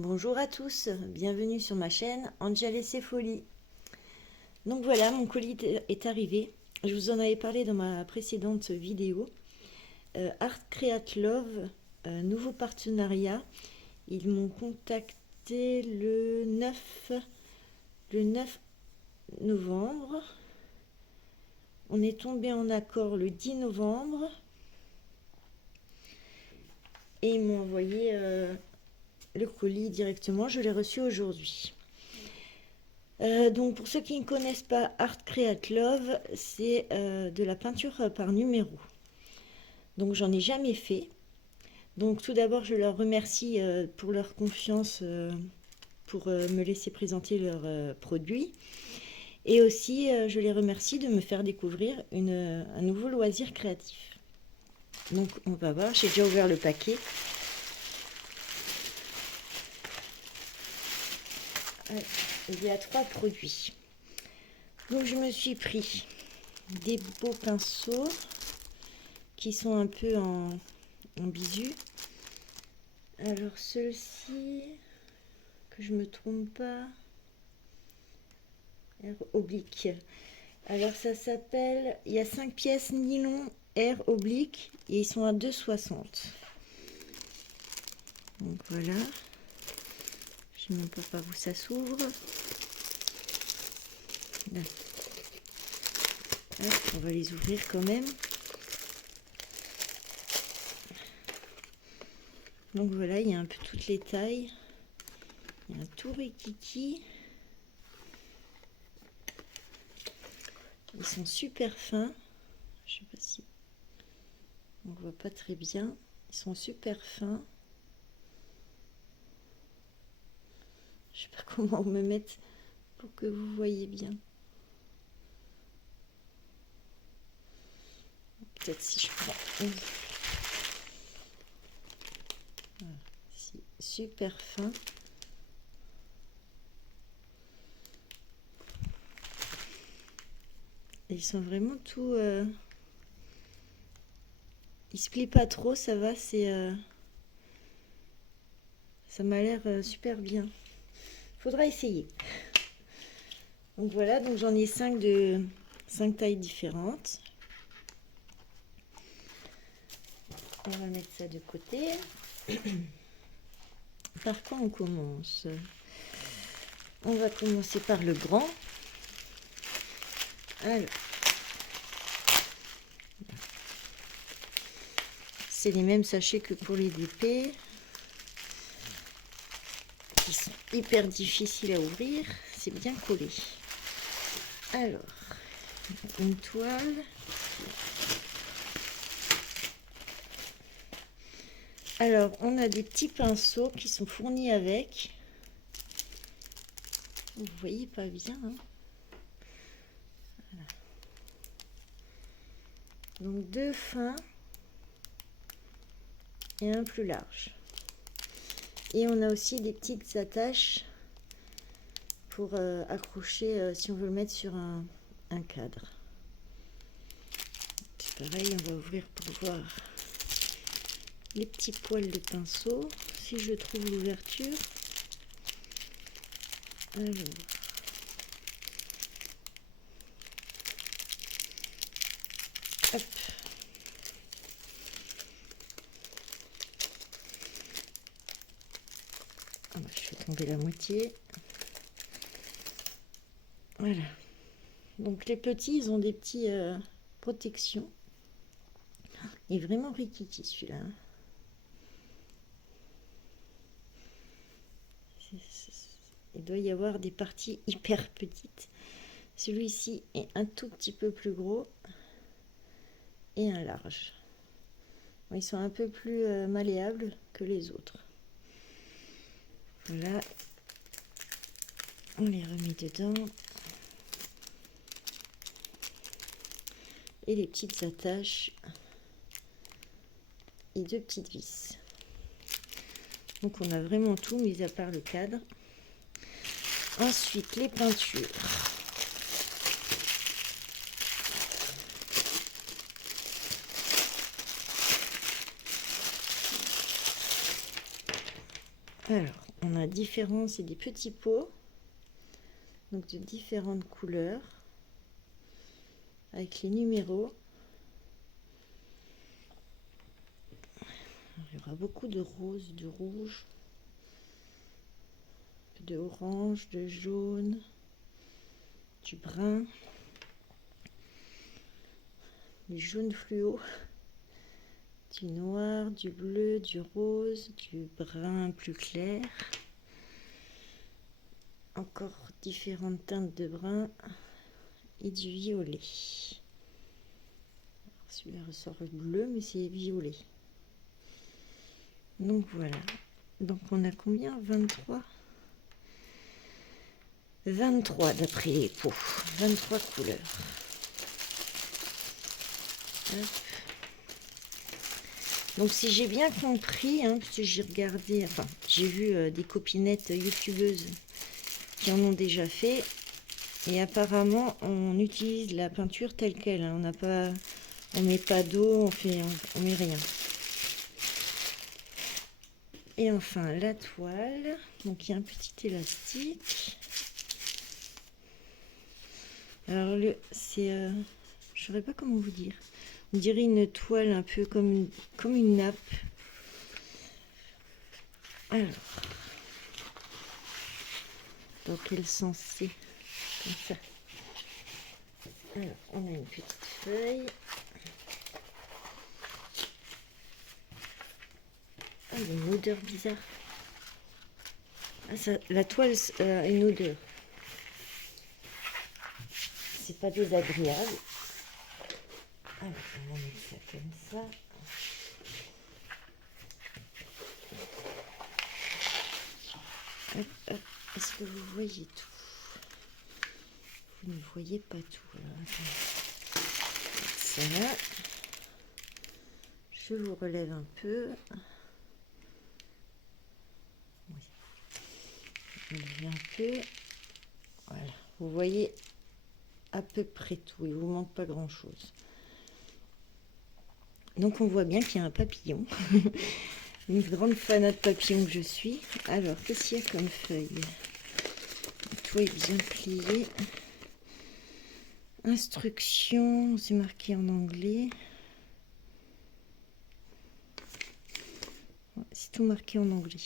Bonjour à tous, bienvenue sur ma chaîne Angel et ses folies. Donc voilà, mon colis est arrivé. Je vous en avais parlé dans ma précédente vidéo. Art Create Love, nouveau partenariat. Ils m'ont contacté le 9 novembre. On est tombé en accord le 10 novembre. Et ils m'ont envoyé le colis directement. Je l'ai reçu aujourd'hui. Donc pour ceux qui ne connaissent pas Art Create Love, c'est de la peinture par numéro. Donc j'en ai jamais fait. Donc tout d'abord je leur remercie pour leur confiance pour me laisser présenter leurs produits. Et aussi je les remercie de me faire découvrir un nouveau loisir créatif. Donc on va voir, j'ai déjà ouvert le paquet. Il y a 3 produits. Donc je me suis pris des beaux pinceaux qui sont un peu en bisu. Alors ceux-ci, que je me trompe pas, R oblique. Alors ça s'appelle, il y a 5 pièces nylon R oblique et ils sont à 2,60. Donc voilà. Je ne sais même pas par où ça s'ouvre. On va les ouvrir quand même. Donc voilà, il y a un peu toutes les tailles. Il y a un tout rikiki. Ils sont super fins. Je sais pas si on voit pas très bien. Ils sont super fins. Je sais pas comment me mettre pour que vous voyez bien. Peut-être si je prends. Voilà. Super fin. Ils sont vraiment tout. Ils se plient pas trop, ça va. Ça m'a l'air super bien. Faudra essayer. Donc voilà, donc j'en ai 5 tailles différentes. On va mettre ça de côté. Par quoi on commence? On va commencer par le grand. Alors, c'est les mêmes sachets que pour les DP. Ils sont hyper difficiles à ouvrir. C'est bien collé. Alors, une toile. Alors, on a des petits pinceaux qui sont fournis avec. Vous voyez pas bien, hein? Voilà. Donc, 2 fins et un plus large. Et on a aussi des petites attaches pour accrocher si on veut le mettre sur un cadre. C'est pareil, on va ouvrir pour voir les petits poils de pinceau, si je trouve l'ouverture. Alors, hop. Ah bah, je fais tomber la moitié. Voilà. Donc les petits, ils ont des petits protections. Il est vraiment rikiki celui-là. Il doit y avoir des parties hyper petites. Celui-ci est un tout petit peu plus gros et un large. Ils sont un peu plus malléables que les autres. Voilà. On les remet dedans. Et les petites attaches et 2 petites vis. Donc on a vraiment tout mis à part le cadre. Ensuite les peintures. Alors on a différents, c'est des petits pots, donc de différentes couleurs, avec les numéros. Il y aura beaucoup de rose, de rouge, de orange, de jaune, du brun, du jaune fluo, du noir, du bleu, du rose, du brun plus clair. Encore différentes teintes de brun et du violet. Celui-là ressort bleu, mais c'est violet. Donc voilà. Donc on a combien? 23 d'après les pots. 23 couleurs. Hop. Donc si j'ai bien compris, parce que j'ai regardé, enfin j'ai vu des copinettes youtubeuses qui en ont déjà fait, et apparemment on utilise la peinture telle quelle, on met pas d'eau, on met rien. Et enfin la toile, donc il y a un petit élastique. Alors c'est, je saurais pas comment vous dire, on dirait une toile un peu comme une nappe. Alors, dans quel sens c'est? Comme ça. Alors, on a une petite feuille. Ah, il y a une odeur bizarre. Ah, ça, la toile a une odeur. C'est pas désagréable. Alors, on va mettre ça comme ça. Hop, hop. Est-ce que vous voyez tout? Vous ne voyez pas tout. Alors, ça là. Je vous relève un peu. Oui. Je relève un peu. Voilà. Vous voyez à peu près tout. Il vous manque pas grand chose. Donc on voit bien qu'il y a un papillon. Une grande fanat de papillons que je suis. Alors, qu'est-ce qu'il y a comme feuille? Tout est bien plié. Instructions, c'est marqué en anglais. C'est tout marqué en anglais.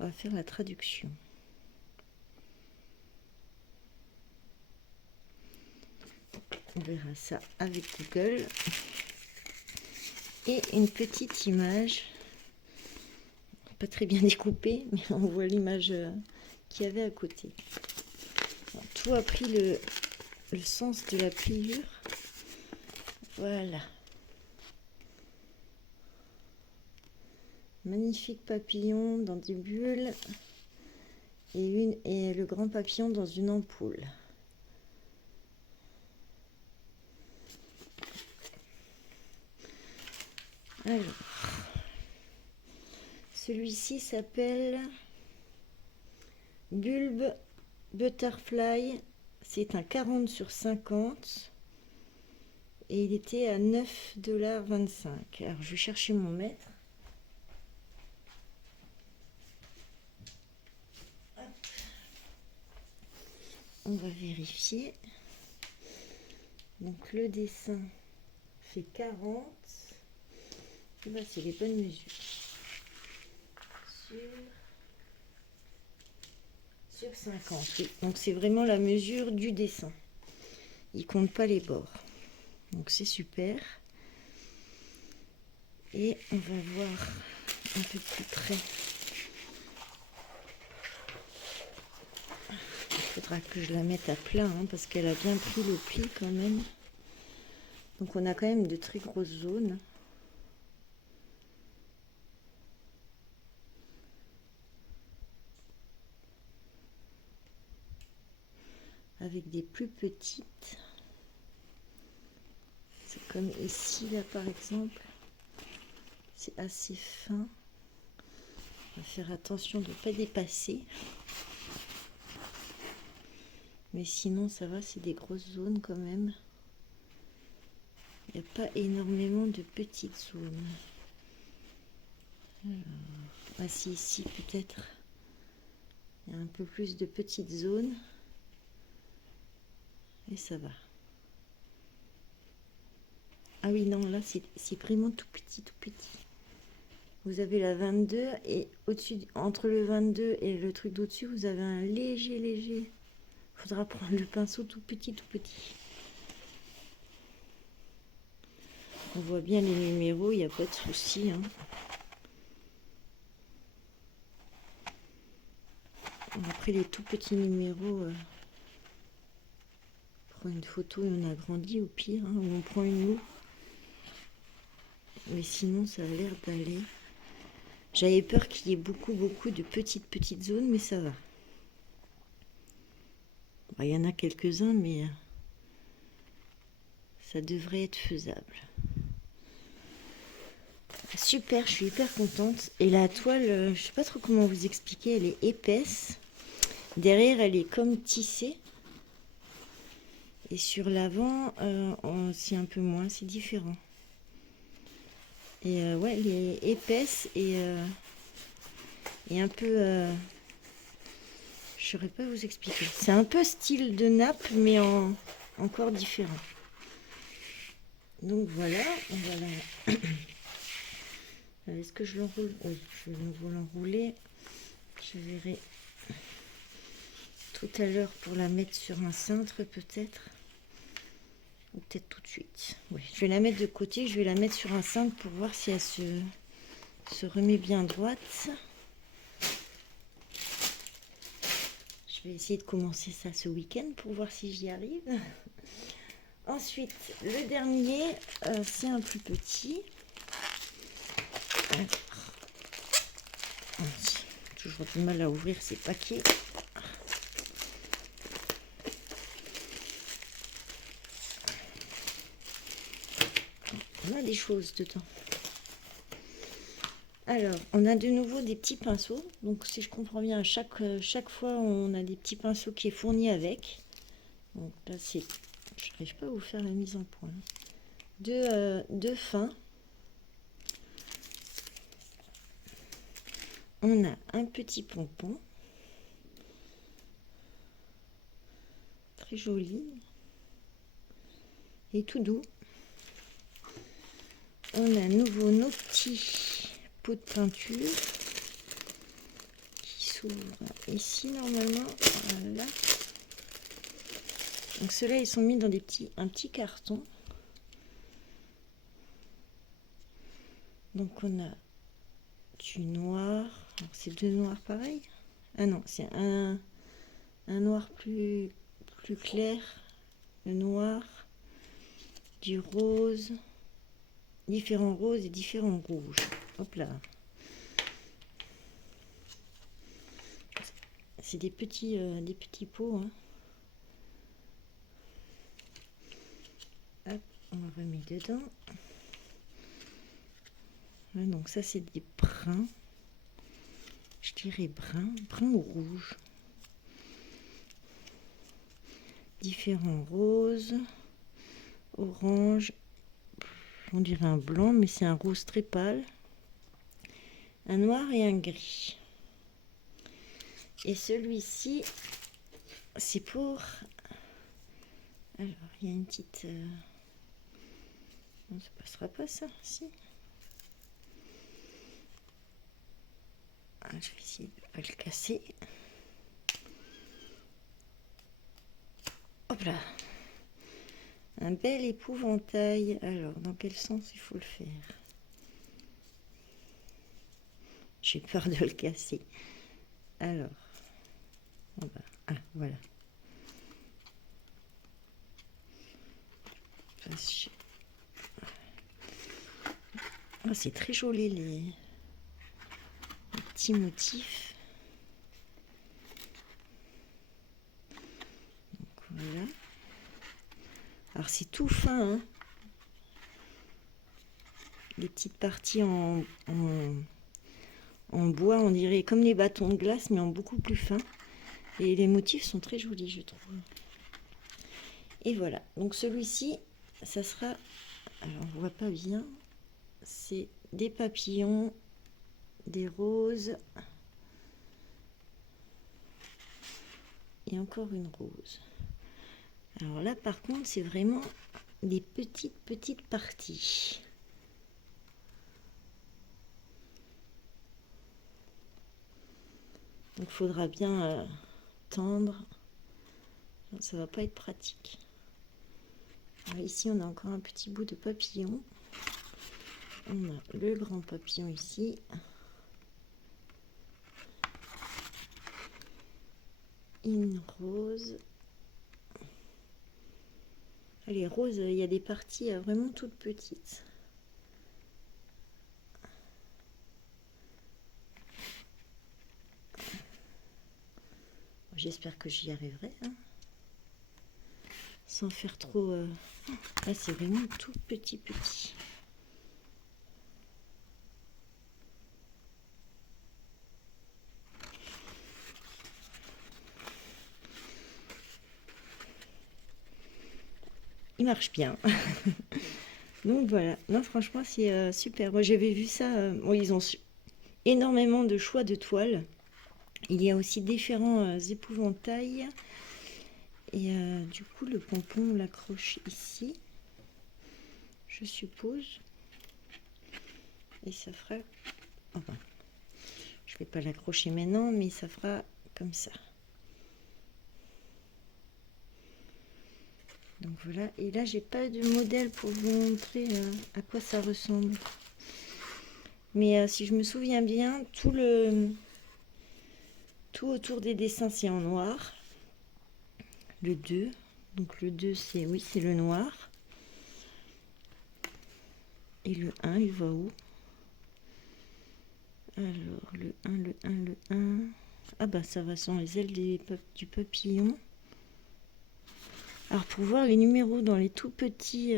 On va faire la traduction. On verra ça avec Google. Et une petite image, pas très bien découpée, mais on voit l'image qu'il y avait à côté. Alors, tout a pris le sens de la pliure. Voilà. Magnifique papillon dans des bulles et le grand papillon dans une ampoule. Alors, celui-ci s'appelle Bulbe Butterfly. C'est un 40 sur 50 et il était à 9,25 $. Alors, je vais chercher mon mètre. Hop. On va vérifier. Donc, le dessin fait 40. Là, c'est les bonnes mesures. Sur 50, oui. Donc c'est vraiment la mesure du dessin. Il compte pas les bords. Donc c'est super. Et on va voir un peu plus près. Il faudra que je la mette à plat parce qu'elle a bien pris le pli quand même. Donc on a quand même de très grosses zones. Avec des plus petites. C'est comme ici, là par exemple. C'est assez fin. On va faire attention de ne pas dépasser. Mais sinon, ça va, c'est des grosses zones quand même. Il n'y a pas énormément de petites zones. Alors, voici ici peut-être. Il y a un peu plus de petites zones. Et ça va. Ah oui, non, là c'est vraiment tout petit, tout petit. Vous avez la 22 et au-dessus, entre le 22 et le truc d'au-dessus, vous avez un léger. Il faudra prendre le pinceau tout petit, tout petit. On voit bien les numéros, il n'y a pas de souci. Hein. Après les tout petits numéros, on prend une photo et on agrandit au pire, hein, ou on prend une loupe. Mais sinon, ça a l'air d'aller. J'avais peur qu'il y ait beaucoup de petites zones, mais ça va. Il y en a quelques-uns, mais ça devrait être faisable. Super, je suis hyper contente. Et la toile, je sais pas trop comment vous expliquer, elle est épaisse. Derrière, elle est comme tissée. Et sur l'avant, c'est un peu moins, c'est différent. Et ouais, elle est épaisse et un peu... je saurais pas vous expliquer. C'est un peu style de nappe, mais encore différent. Donc voilà, est-ce que je l'enroule? Oui, je vais l'enrouler. Je verrai tout à l'heure pour la mettre sur un cintre peut-être. Ou peut-être tout de suite. Oui, je vais la mettre de côté, je vais la mettre sur un cintre pour voir si elle se remet bien droite. Je vais essayer de commencer ça ce week-end pour voir si j'y arrive. Ensuite, le dernier, c'est un plus petit. Alors, toujours du mal à ouvrir ces paquets. On a des choses dedans. Alors, on a de nouveau des petits pinceaux. Donc, si je comprends bien, chaque fois, on a des petits pinceaux qui est fourni avec. Donc là, je n'arrive pas à vous faire la mise en point. Deux fins. On a un petit pompon. Très joli. Et tout doux. On a à nouveau nos petits pots de peinture qui s'ouvrent ici normalement. Voilà. Donc ceux-là, ils sont mis dans un petit carton. Donc on a du noir. C'est deux noirs pareils. Ah non, c'est un noir plus clair, le noir, du rose, différents roses et différents rouges. Hop là. C'est des petits pots. Hein. Hop, on remet dedans. Ouais, donc ça c'est des bruns. Je dirais brun ou rouge. Différents roses, orange, on dirait un blanc, mais c'est un rose très pâle, un noir et un gris. Et celui-ci, c'est pour... Alors, il y a une petite... Non, ça passera pas ça, si. Je vais essayer de ne pas le casser. Hop là. Un bel épouvantail. Alors, dans quel sens il faut le faire? J'ai peur de le casser. Alors. Ah, voilà. Oh, c'est très joli les petits motifs. Donc, voilà. Alors c'est tout fin, hein. Les petites parties en bois, on dirait comme les bâtons de glace, mais en beaucoup plus fin. Et les motifs sont très jolis, je trouve. Et voilà, donc celui-ci, ça sera Alors on voit pas bien, c'est des papillons, des roses et encore une rose. Alors là par contre c'est vraiment des petites parties. Donc il faudra bien tendre, ça va pas être pratique. Alors ici on a encore un petit bout de papillon, on a le grand papillon ici, une rose. Les roses, il y a des parties vraiment toutes petites. J'espère que j'y arriverai, hein. Sans faire trop... Là, c'est vraiment tout petit. Il marche bien. Donc voilà. Non, franchement, c'est super. Moi, j'avais vu ça. Bon, ils ont énormément de choix de toiles. Il y a aussi différents épouvantails. Et du coup, le pompon, on l'accroche ici, je suppose. Et ça fera... Enfin, je vais pas l'accrocher maintenant, mais ça fera comme ça. Donc voilà. Et là, j'ai pas de modèle pour vous montrer à quoi ça ressemble. Mais si je me souviens bien, tout autour des dessins, c'est en noir. Le 2. Donc le 2, c'est... Oui, c'est le noir. Et le 1, il va où? Alors, le 1. Ah bah ça va sans les ailes du papillon. Alors pour voir les numéros dans les toutes petites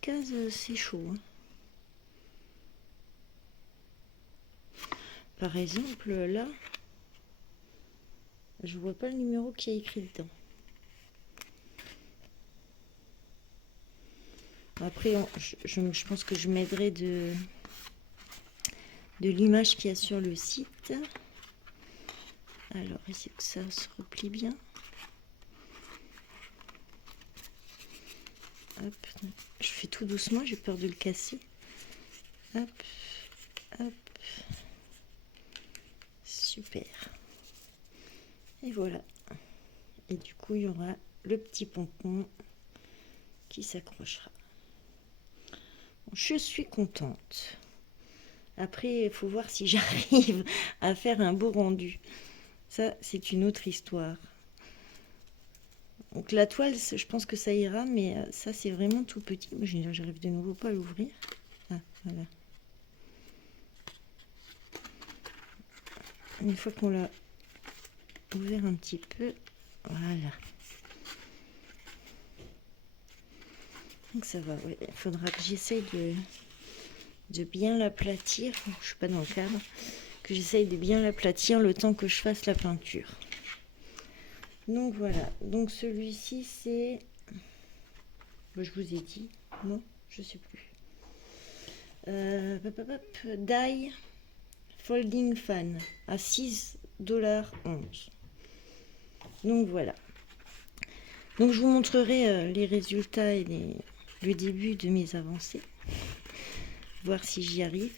cases, c'est chaud, hein. Par exemple, là, je vois pas le numéro qui est écrit dedans. Après, je pense que je m'aiderai de l'image qu'il y a sur le site. Alors, essayer que ça se replie bien. Hop. Je fais tout doucement, j'ai peur de le casser. Hop, hop. Super. Et voilà. Et du coup, il y aura le petit pompon qui s'accrochera. Je suis contente. Après, il faut voir si j'arrive à faire un beau rendu. Ça, c'est une autre histoire. Donc la toile, je pense que ça ira, mais ça, c'est vraiment tout petit. J'arrive de nouveau pas à l'ouvrir. Ah, voilà. Une fois qu'on l'a ouvert un petit peu, voilà. Donc ça va, ouais. Il faudra que j'essaye de bien l'aplatir. Je suis pas dans le cadre. Que j'essaye de bien l'aplatir le temps que je fasse la peinture. Donc voilà. Donc celui-ci, c'est... je vous ai dit. Non, je sais plus. Die Folding Fan à 6,11 $. Donc voilà. Donc je vous montrerai les résultats et le début de mes avancées. Voir si j'y arrive.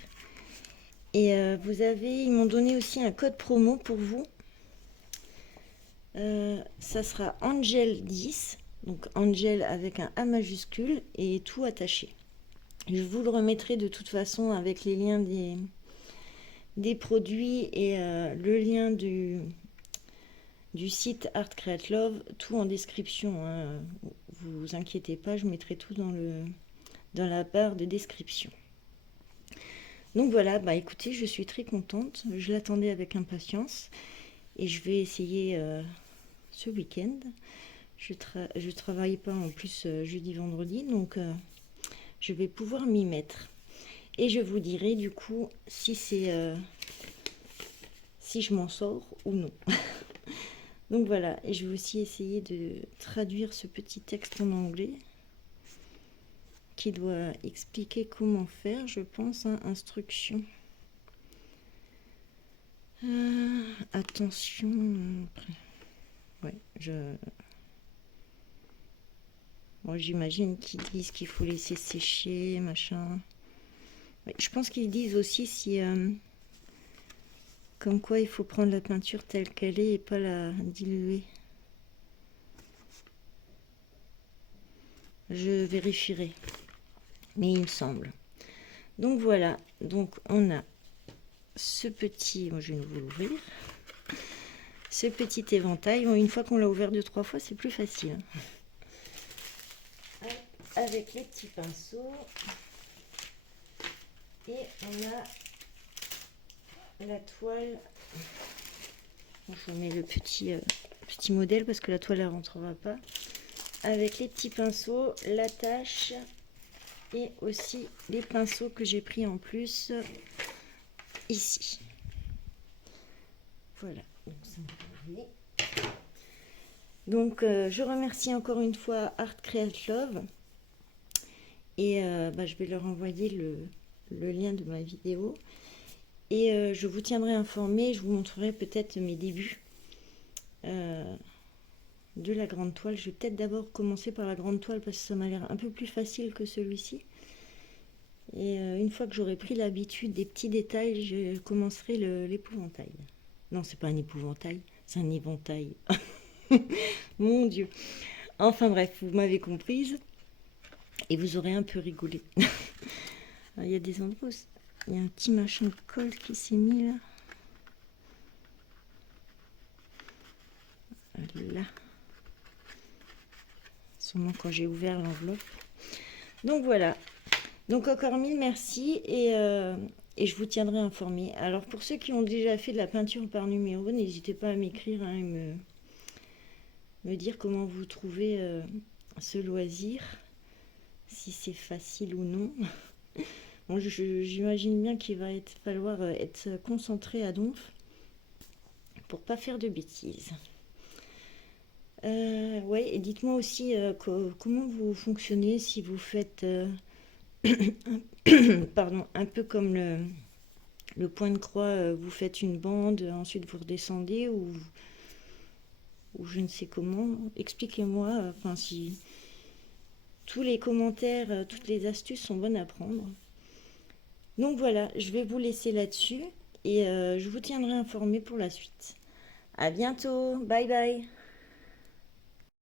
Et ils m'ont donné aussi un code promo pour vous. Ça sera Angel 10. Donc Angel avec un A majuscule et tout attaché. Je vous le remettrai de toute façon avec les liens des produits et le lien du site Art Create Love, tout en description, hein. Vous inquiétez pas, je mettrai tout dans la barre de description. Donc voilà, bah écoutez, je suis très contente, je l'attendais avec impatience et je vais essayer ce week-end. Je travaille pas en plus jeudi, vendredi, donc je vais pouvoir m'y mettre. Et je vous dirai du coup si je m'en sors ou non. Donc voilà, et je vais aussi essayer de traduire ce petit texte en anglais. qui doit expliquer comment faire, je pense, hein, instruction. Attention. Ouais, bon, j'imagine qu'ils disent qu'il faut laisser sécher, machin. Ouais, je pense qu'ils disent aussi si... comme quoi il faut prendre la peinture telle qu'elle est et pas la diluer. Je vérifierai. Mais il me semble. Donc voilà. Donc on a ce petit... Moi, je vais vous l'ouvrir. Ce petit éventail. Bon, une fois qu'on l'a ouvert 2-3 fois, c'est plus facile. Avec les petits pinceaux. Et on a la toile. Je mets le petit modèle parce que la toile ne rentrera pas. Avec les petits pinceaux, l'attache et aussi les pinceaux que j'ai pris en plus ici. Voilà. Donc je remercie encore une fois Art Create Love et je vais leur envoyer le lien de ma vidéo et je vous tiendrai informé, je vous montrerai peut-être mes débuts de la grande toile. Je vais peut-être d'abord commencer par la grande toile parce que ça m'a l'air un peu plus facile que celui-ci. Et une fois que j'aurai pris l'habitude des petits détails, je commencerai l'épouvantail. Non, c'est pas un épouvantail, c'est un éventail. Mon Dieu. Enfin bref, vous m'avez comprise. Et vous aurez un peu rigolé. Il y a des endroits où il y a un petit machin de colle qui s'est mis là. Là. Sûrement quand j'ai ouvert l'enveloppe. Donc voilà. Donc encore mille merci et je vous tiendrai informé. Alors pour ceux qui ont déjà fait de la peinture par numéro, n'hésitez pas à m'écrire hein, et me dire comment vous trouvez ce loisir, si c'est facile ou non. Bon, j'imagine bien qu'il va falloir être concentré à donf pour pas faire de bêtises. Ouais, et dites-moi aussi comment vous fonctionnez si vous faites pardon, un peu comme le point de croix, vous faites une bande, ensuite vous redescendez ou je ne sais comment. Expliquez-moi, enfin si tous les commentaires, toutes les astuces sont bonnes à prendre. Donc voilà, je vais vous laisser là-dessus et je vous tiendrai informé pour la suite. À bientôt, bye bye.